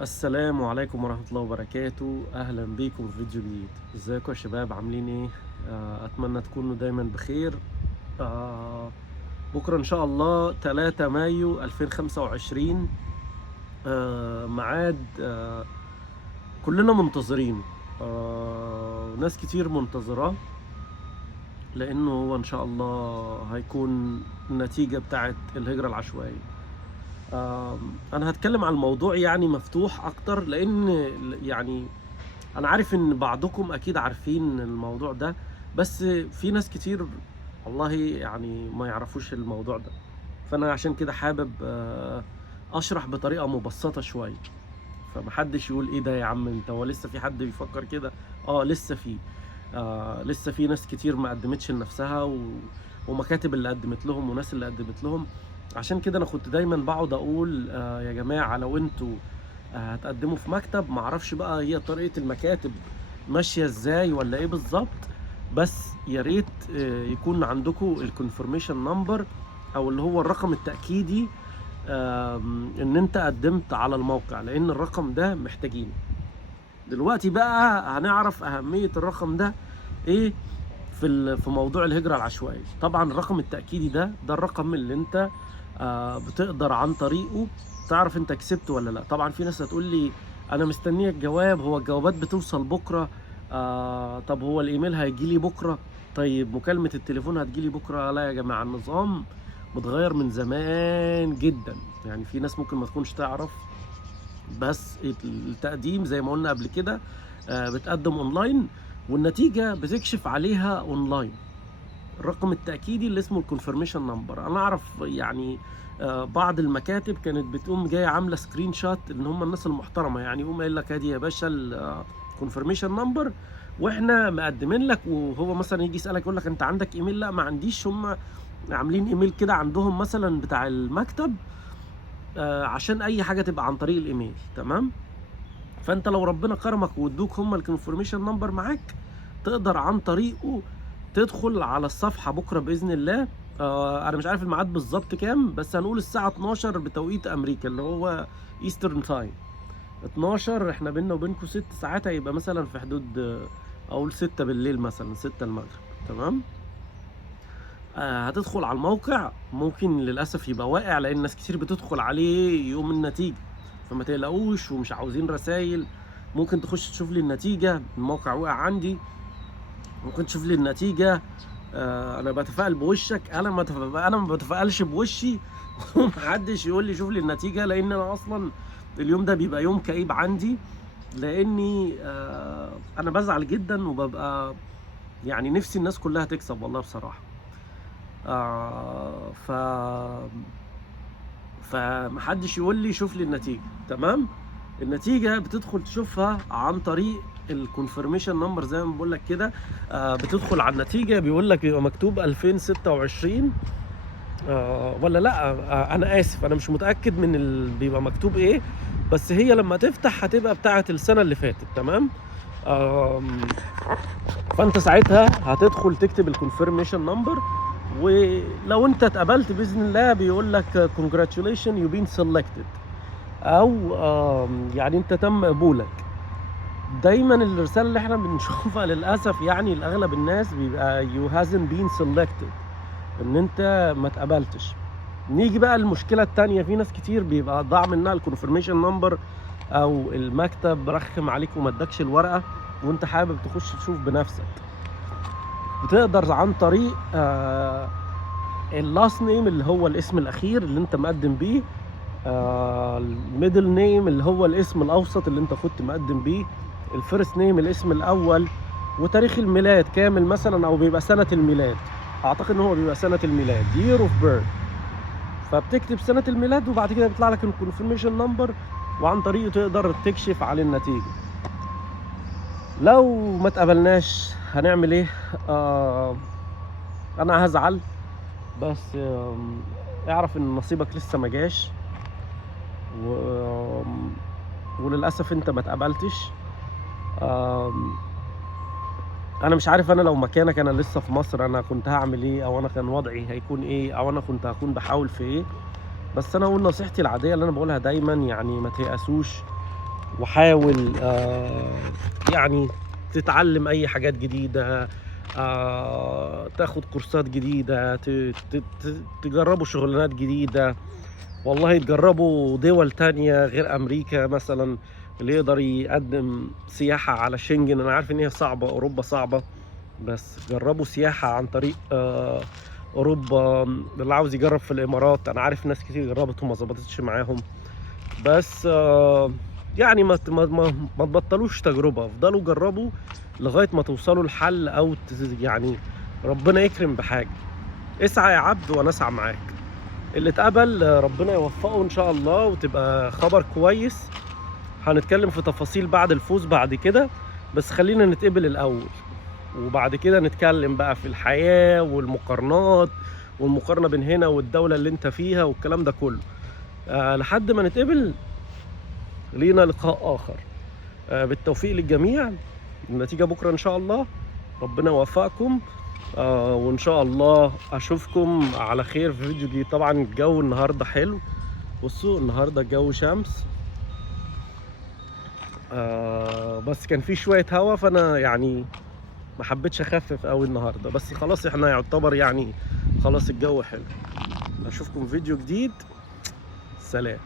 السلام عليكم ورحمة الله وبركاته. أهلا بيكم في فيديو جديد. ازيكم يا شباب، عاملين ايه؟ أتمنى تكونوا دايما بخير. آه، بكرة إن شاء الله 3 مايو 2025. ميعاد كلنا منتظرين. ناس كتير منتظراه، لأنه هو إن شاء الله هيكون النتيجة بتاعت الهجرة العشوائية. أنا هتكلم عن الموضوع يعني مفتوح أكتر، لأن يعني انا عارف ان بعضكم اكيد عارفين الموضوع ده، بس في ناس كتير والله يعني ما يعرفوش الموضوع ده. فانا عشان كده حابب اشرح بطريقة مبسطة شوية، فمحدش يقول ايه ده يا عم انت، هو لسه في حد بيفكر كده؟ لسه في. لسه في ناس كتير ما قدمتش لنفسها ومكاتب اللي قدمت لهم وناس اللي قدمت لهم. عشان كده انا كنت دايما بقعد اقول يا جماعة، لو انتوا هتقدموا في مكتب، معرفش بقى هي طريقة المكاتب ماشية ازاي ولا ايه بالظبط، بس يا ريت يكون عندكم الكونفirmation نمبر، او اللي هو الرقم التأكيدي ان انت قدمت على الموقع، لان الرقم ده محتاجينه. دلوقتي بقى هنعرف اهمية الرقم ده ايه في موضوع الهجرة العشوائية. طبعا الرقم التأكيدي ده الرقم اللي انت بتقدر عن طريقه تعرف انت كسبت ولا لا. طبعا في ناس هتقول لي انا مستنيه الجواب، هو الجوابات بتوصل بكره؟ طب هو الايميل هيجي لي بكره؟ طيب مكالمه التليفون هتجي لي بكره؟ لا يا جماعه، النظام متغير من زمان جدا. يعني في ناس ممكن ما تكونش تعرف، بس التقديم زي ما قلنا قبل كده بتقدم اونلاين، والنتيجه بتكشف عليها اونلاين. الرقم التأكيدي اللي اسمه الكونفirmation نمبر، انا اعرف يعني بعض المكاتب كانت بتقوم جايه عامله سكرين شوت، ان هم الناس المحترمه يعني، يقوم قايل لك ادي يا باشا الكونفirmation نمبر واحنا مقدمين لك. وهو مثلا يجي يسالك يقول لك انت عندك ايميل؟ لا ما عنديش. هم عاملين ايميل كده عندهم مثلا بتاع المكتب عشان اي حاجه تبقى عن طريق الايميل، تمام؟ فانت لو ربنا كرمك وادوك هم الكونفirmation نمبر معاك، تقدر عن طريقه تدخل على الصفحه بكره باذن الله. انا مش عارف الميعاد بالظبط كام، بس هنقول الساعه 12 بتوقيت امريكا اللي هو ايسترن تايم. 12 احنا بينا وبينكم 6 ساعات، هيبقى مثلا في حدود اقول 6 بالليل، مثلا 6 المغرب، تمام؟ هتدخل على الموقع، ممكن للاسف يبقى واقع لان ناس كتير بتدخل عليه يوم النتيجه، فما تقلقوش ومش عاوزين رسايل. ممكن تخش تشوف لي النتيجه، الموقع وقع عندي، ممكن تشوف لي النتيجه. انا بتفائل بوشك، انا ما بتفائلش بوشي ومحدش يقول لي شوف لي النتيجه، لان انا اصلا اليوم ده بيبقى يوم كئيب عندي، لاني انا بزعل جدا وببقى يعني نفسي الناس كلها تكسب والله بصراحه. آه ف فمحدش يقول لي شوف لي النتيجه، تمام؟ النتيجه بتدخل تشوفها عن طريق الكونفirmation نمبر زي ما بقول لك كده. بتدخل على النتيجه، بيقول لك بيبقى مكتوب 2026 ولا لا. انا اسف، انا مش متاكد من بيبقى مكتوب ايه، بس هي لما تفتح هتبقى بتاعه السنه اللي فاتت، تمام؟ آم، فانت ساعتها هتدخل تكتب الكونفirmation نمبر، ولو انت اتقبلت باذن الله بيقول لك congratulations you been selected، او يعني انت تم قبولك. دايما الرساله اللي احنا بنشوفها للاسف يعني لاغلب الناس بيبقى you hasn't been selected، ان انت ما اتقبلتش. نيجي بقى المشكله الثانيه، في ناس كتير بيبقى ضاع منها الكونفirmation نمبر، او المكتب رخم عليك وما ادكش الورقه وانت حابب تخش تشوف بنفسك. بتقدر عن طريق اللاست نيم اللي هو الاسم الاخير اللي انت مقدم بيه، الميدل نيم اللي هو الاسم الاوسط اللي انت كنت مقدم بيه، الفيرست نيم الاسم الاول، وتاريخ الميلاد كامل مثلا، او بيبقى سنة الميلاد. اعتقد ان هو بيبقى سنة الميلاد year of birth. فبتكتب سنة الميلاد وبعد كده بيطلع لك الكونفirmation نمبر، وعن طريقه تقدر تكشف على النتيجة. لو ما تقبلناش هنعمل ايه؟ انا هزعل، بس اعرف ان نصيبك لسه ما جاش، و... وللاسف انت ما اتقبلتش. انا مش عارف، انا لو مكانك انا لسه في مصر انا كنت هعمل ايه، او انا كان وضعي هيكون ايه، او انا كنت هكون بحاول في ايه. بس انا اقول نصيحتي العاديه اللي انا بقولها دايما، يعني ما تيأسوش. وحاول يعني تتعلم اي حاجات جديدة، تاخد كورسات جديدة، تجربوا شغلانات جديدة، والله تجربوا دول تانية غير امريكا مثلا، اللي يقدر يقدم سياحة على شنجن. انا عارف ان هي صعبة، اوروبا صعبة، بس جربوا سياحة عن طريق اوروبا. اللي عاوز يجرب في الامارات، انا عارف ناس كتير جربت وما ظبطتش معاهم، بس يعني ما تبطلوش تجربة، افضلوا جربوا لغاية ما توصلوا لحل، او يعني ربنا يكرم بحاجة. اسعى يا عبد وانا اسعى معاك. اللي اتقبل ربنا يوفقه ان شاء الله، وتبقى خبر كويس. هنتكلم في تفاصيل بعد الفوز بعد كده، بس خلينا نتقبل الاول، وبعد كده نتكلم بقى في الحياة والمقارنات، والمقارنة بين هنا والدولة اللي انت فيها والكلام ده كله. لحد ما نتقبل، لينا لقاء آخر. بالتوفيق للجميع. النتيجة بكرة إن شاء الله، ربنا يوفقكم. وإن شاء الله أشوفكم على خير في فيديو جديد. طبعا الجو النهاردة حلو، بصوا النهاردة الجو شمس، بس كان في شوية هوا، فأنا يعني ما حبيتش أخفف أوي النهاردة، بس خلاص إحنا يعتبر يعني خلاص الجو حلو. أشوفكم في فيديو جديد. سلام.